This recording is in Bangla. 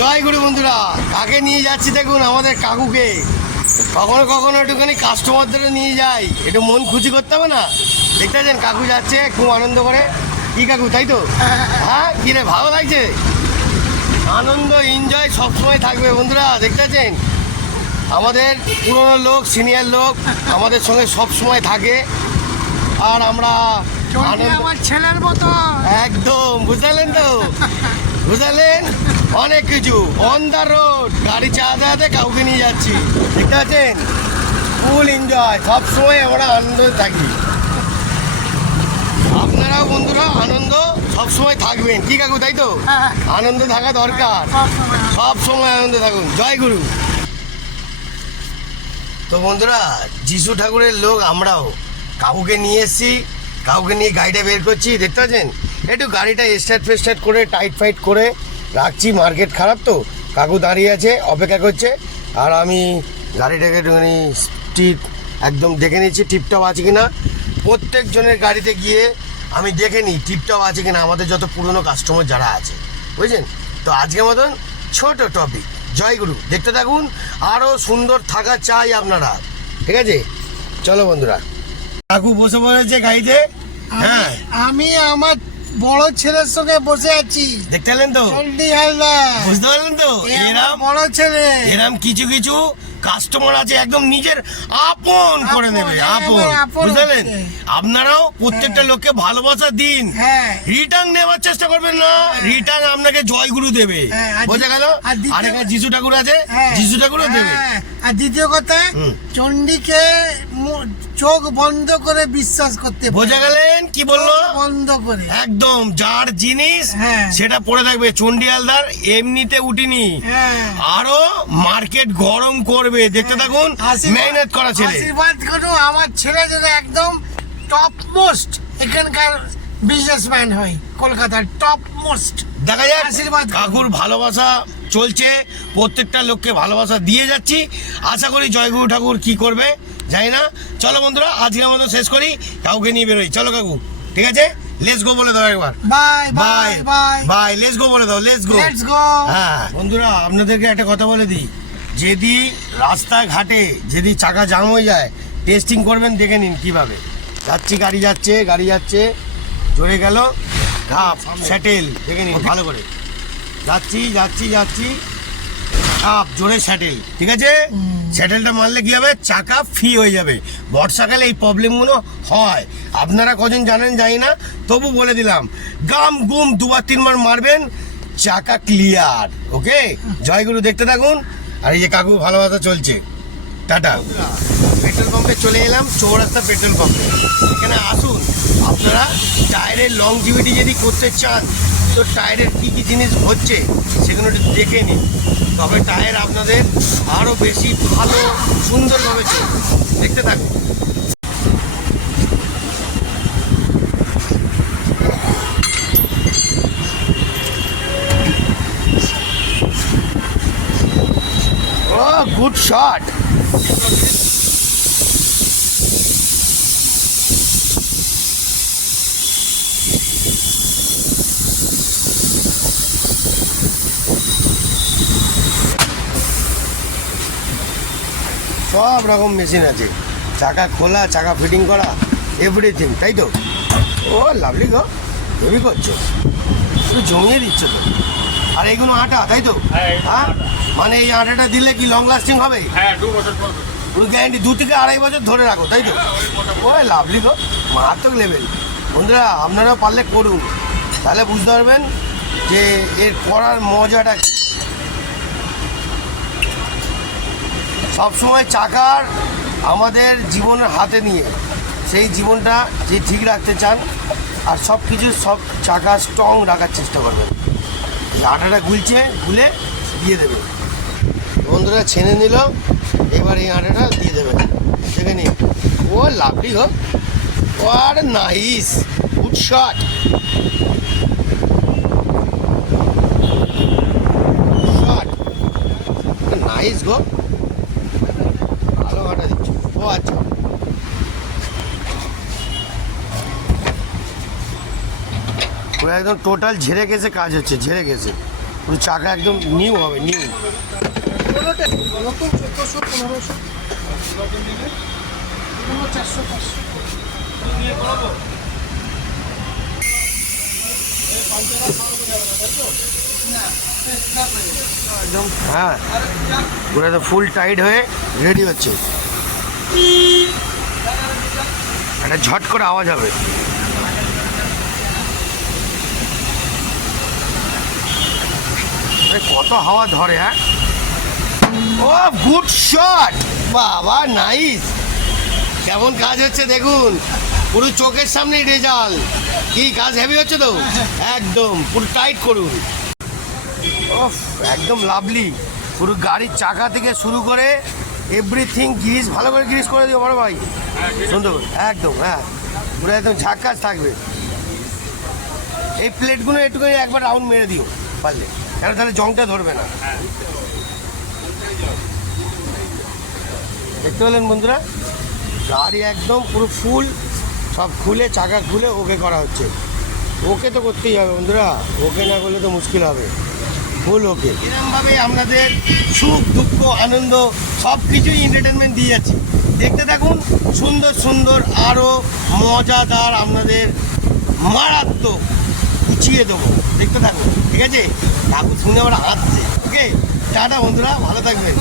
জয় গুরু বন্ধুরা কাকে নিয়ে যাচ্ছি দেখুন আমাদের কাকুকে। কখনো কখনো একটুখানি কাস্টমারদের নিয়ে যাই একটু মন খুশি করতে হবে না? দেখতে পাচ্ছেন কাকু যাচ্ছে খুব আনন্দ করে। কি কাকু তাই তো? হ্যাঁ কি রে ভালো লাগছে? আনন্দ এনজয় সবসময় থাকবে বন্ধুরা দেখতে পাচ্ছেন? আমাদের পুরনো লোক সিনিয়র লোক আমাদের সঙ্গে সব সময় থাকে। আর আমরা আমার ছেলের মতো একদম বুঝালেন তো? বুঝালেন? অনেক কিছু। অন দ্য রোড গাড়ি চালাতে চালাতে কাউকে নিয়ে যাচ্ছি। ঠিক আছে? ফুল এনজয় সবসময় আমরা আনন্দ থাকি। আপনারাও বন্ধুরা আনন্দ সবসময় থাকবেন। কি কাকু তাই তো? হ্যাঁ। আনন্দ থাকা দরকার। সবসময়। সব সময় আনন্দ থাকুন। জয় গুরু। তো বন্ধুরা যিশু ঠাকুরের লোক আমরাও। কাউকে নিয়ে এসেছি কাউকে নিয়ে গাড়িটা বের করছি। দেখতে পাচ্ছেন? একটু গাড়িটা স্টার্ট ফেস্টার্ট করে টাইট ফাইট করে রাখছি মার্কেট খারাপ তো। কাকু দাঁড়িয়ে আছে অপেক্ষা করছে। আর আমি গাড়িটাকে একটুখানি টিপ একদম দেখে নিচ্ছি টিপটপ আছে কি না প্রত্যেকজনের গাড়িতে গিয়ে আমি দেখে নিই টিপটপ আছে কি না আমাদের যত পুরনো কাস্টমার যারা আছে। বুঝছেন তো আজকের মতন ছোট টপিক জয়গুরু দেখতে থাকুন আরও সুন্দর থাকা চাই আপনারা। ঠিক আছে? চলো বন্ধুরা। কাকু বসে পড়েছে গাড়িতে। হ্যাঁ। আমি আমার বড় ছেলের সঙ্গে বসে আছি। দেখতে পেলেন তো? বুঝতে পারলেন তো? এরাম বড় ছেলে। এরাম কিছু কিছু কাস্টমার আছে একদম নিজের আপন করে নেবে আপন। আপন বুঝলেন? আপনারাও প্রত্যেকটা লোককে ভালোবাসা দিন। হ্যাঁ। রিটার্ন নেওয়ার চেষ্টা করবেন না রিটার্ন আপনাকে জয়গুরু দেবে। হ্যাঁ, বোঝা গেল? আর এখানে যিশু ঠাকুর আছে হ্যাঁ, যিশু ঠাকুরও দেবে। হ্যাঁ, আর দ্বিতীয় কথা। চণ্ডীকে চোখ বন্ধ করে বিশ্বাস করতে বোঝা গেলেন? কি বলল? বন্ধ করে। একদম যার জিনিস হ্যাঁ। সেটা পড়ে থাকবে। চন্ডী হালদার এমনিতে উঠিনি। হ্যাঁ। আরও মার্কেট গরম করবে। দেখতে থাকুন মেহনত করা ছেলে। আশীর্বাদ করো আমার ছেলে যেন একদম টপ মোস্ট এখানকার বিজনেসম্যান হয় কলকাতার টপ মোস্ট দেখা যাক আশীর্বাদ কাকুর ভালোবাসা চলছে প্রত্যেকটা লোককে ভালোবাসা দিয়ে যাচ্ছি। আশা করি জয়গুরু ঠাকুর কি করবে জানি না। চলো বন্ধুরা আজকে আমাদের শেষ করি কাউকে নিয়ে বেরোই। চলো কাকু ঠিক আছে? লেটস গো বলে দাও একবার। Bye bye bye bye bye let's go বলে দাও লেটস গো লেটস গো হ্যাঁ। বন্ধুরা আপনাদেরকে একটা কথা বলে দিই। যদি রাস্তাঘাটে যদি চাকা জাম হয়ে যায় টেস্টিং করবেন দেখে নিন কীভাবে। যাচ্ছি গাড়ি যাচ্ছে গাড়ি যাচ্ছে জোরে গেল ঘাপ স্যাটেল দেখে নিন ভালো করে। যাচ্ছি যাচ্ছি যাচ্ছি ঘাপ জোরে স্যাটেল ঠিক আছে? স্যাটেলটা মারলে কী হবে? চাকা ফ্রি হয়ে যাবে। বর্ষাকালে এই প্রবলেমগুলো হয়। আপনারা কজন জানেন জানি না তবু বলে দিলাম গাম গুম দুবার তিনবার মারবেন চাকা ক্লিয়ার ওকে জয়গুরু দেখতে থাকুন। আর এই যে কাকু ভালোবাসা চলছে। টাটা। পেট্রোল পাম্পে চলে এলাম, চৌরাস্তা পেট্রোল পাম্পে। এখানে আসুন, আপনারা টায়ারের লং লংজিভিটি যদি করতে চান, তো টায়ারের কী কী জিনিস হচ্ছে সেগুলো একটু দেখে নিন। তবে টায়ার আপনাদের আরও বেশি ভালো, সুন্দরভাবে চলবে। দেখতে থাকুন। ও গুড শট সব রকম মেশিন আছে। চাকা খোলা, চাকা ফিটিং করা এভরিথিং তাই তো? ও লাভলি গো। হেভি করছ? তুমি জমিয়ে দিচ্ছ তো। আর এগুলো আটা তাই তো? হ্যাঁ মানে এই আটাটা দিলে কি লং লাস্টিং হবে? হ্যাঁ দু বছর পুরো। গ্যারান্টি দু থেকে আড়াই বছর ধরে রাখো তাই তো? ও লাভলি গো মারাত্মক লেভেল বন্ধুরা আপনারাও পারলে করুন। তাহলে বুঝতে পারবেন যে এর করার মজাটা কি। সবসময় চাকার আমাদের জীবনের হাতে নিয়ে সেই জীবনটা যে ঠিক রাখতে চান আর সব কিছু সব চাকা স্ট্রং রাখার চেষ্টা করবেন। আটাটা গুলছে, গুলে দিয়ে দেবে। বন্ধুরা ছেনে নিল, এবার এই আটাটা দিয়ে দেবে। দেখে নি ও লাভলি হোক আর nice. Good shot nice go ভালো আটা দিচ্ছ ও আচ্ছা পুরো একদম টোটাল ঝেড়ে গেছে কাজ হচ্ছে, ঝেড়ে গেছে। পুরো চাকা একদম নিউ হবে নিউ একদম হ্যাঁ। পুরো তো ফুল টাইট হয়ে রেডি হচ্ছে। একটা ঝট করে আওয়াজ হবে। কত হাওয়া ধরে হ্যাঁ? ও গুড শট বাবা নাইস কেমন কাজ হচ্ছে দেখুন। পুরো চোখের সামনেই রেজাল্ট। কি কাজ হেভি হচ্ছে তো? একদম, পুরো টাইট করুন। ওফ একদম লাভলি পুরো গাড়ির চাকা থেকে শুরু করে এভরিথিং গ্রিস ভালো করে গ্রিস করে দিও বড় ভাই। সুন্দর, একদম হ্যাঁ। পুরো একদম ঝাক্কাস থাকবে। এই প্লেটগুলো একটুখানি একবার রাউন্ড মেরে দিও, পারলে। কেন তাহলে জংটা ধরবে না। দেখতে পেলেন বন্ধুরা? গাড়ি একদম পুরো ফুল, সব খুলে, চাকা খুলে ওকে করা হচ্ছে। ওকে তো করতেই হবে বন্ধুরা। ওকে না করলে তো মুশকিল হবে। ফুল ওকে। এরকমভাবে আপনাদের সুখ, দুঃখ, আনন্দ সব কিছুই এন্টারটেনমেন্ট দিয়ে যাচ্ছি। দেখতে থাকুন, সুন্দর সুন্দর আরও মজাদার আপনাদের মারাত্মক গুছিয়ে দেবো। দেখতে থাকুন ঠিক আছে? ঠাকুর শুনে আমরা হাঁটছে ওকে টাটা বন্ধুরা, ভালো থাকবেন।